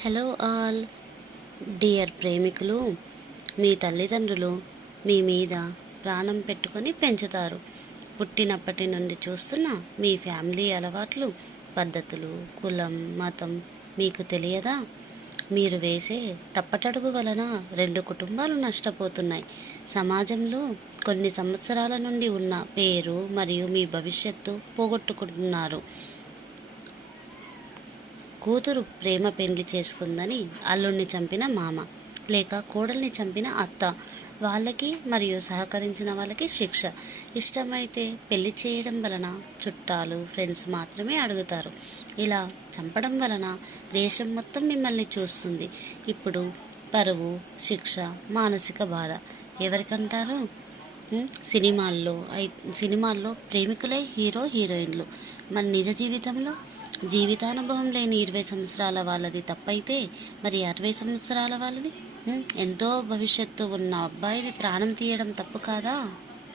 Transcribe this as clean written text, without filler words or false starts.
Hello all dear ప్రేమికులు, మీ తల్లిదండ్రులు మీ మీద ప్రాణం పెట్టుకొని పెంచుతారు. పుట్టినప్పటి నుండి చూస్తున్న మీ ఫ్యామిలీ అలవాట్లు, పద్ధతులు, కులం, మతం మీకు తెలియదా? మీరు వేసే తప్పటడుగు వలన 2 కుటుంబాలు నష్టపోతున్నాయి. సమాజంలో కొన్ని సంవత్సరాల నుండి ఉన్న పేరు మరియు మీ భవిష్యత్తు పోగొట్టుకుంటున్నారు. కూతురు ప్రేమ పెండ్లి చేసుకుందని అల్లుడిని చంపిన మామ, లేక కోడల్ని చంపిన అత్త, వాళ్ళకి మరియు సహకరించిన వాళ్ళకి శిక్ష. ఇష్టమైతే పెళ్లి చేయడం వలన చుట్టాలు, ఫ్రెండ్స్ మాత్రమే అడుగుతారు. ఇలా చంపడం వలన దేశం మొత్తం మిమ్మల్ని చూస్తుంది. ఇప్పుడు పరువు, శిక్ష, మానసిక బాధ ఎవరికంటారు? సినిమాల్లో ప్రేమికులే హీరో హీరోయిన్లు. మరి నిజ జీవితంలో జీవితానుభవం లేని 20 సంవత్సరాల వాళ్ళది తప్పైతే మరి 60 సంవత్సరాల వాళ్ళది, ఎంతో భవిష్యత్తు ఉన్న అబ్బాయిది ప్రాణం తీయడం తప్పు కాదా?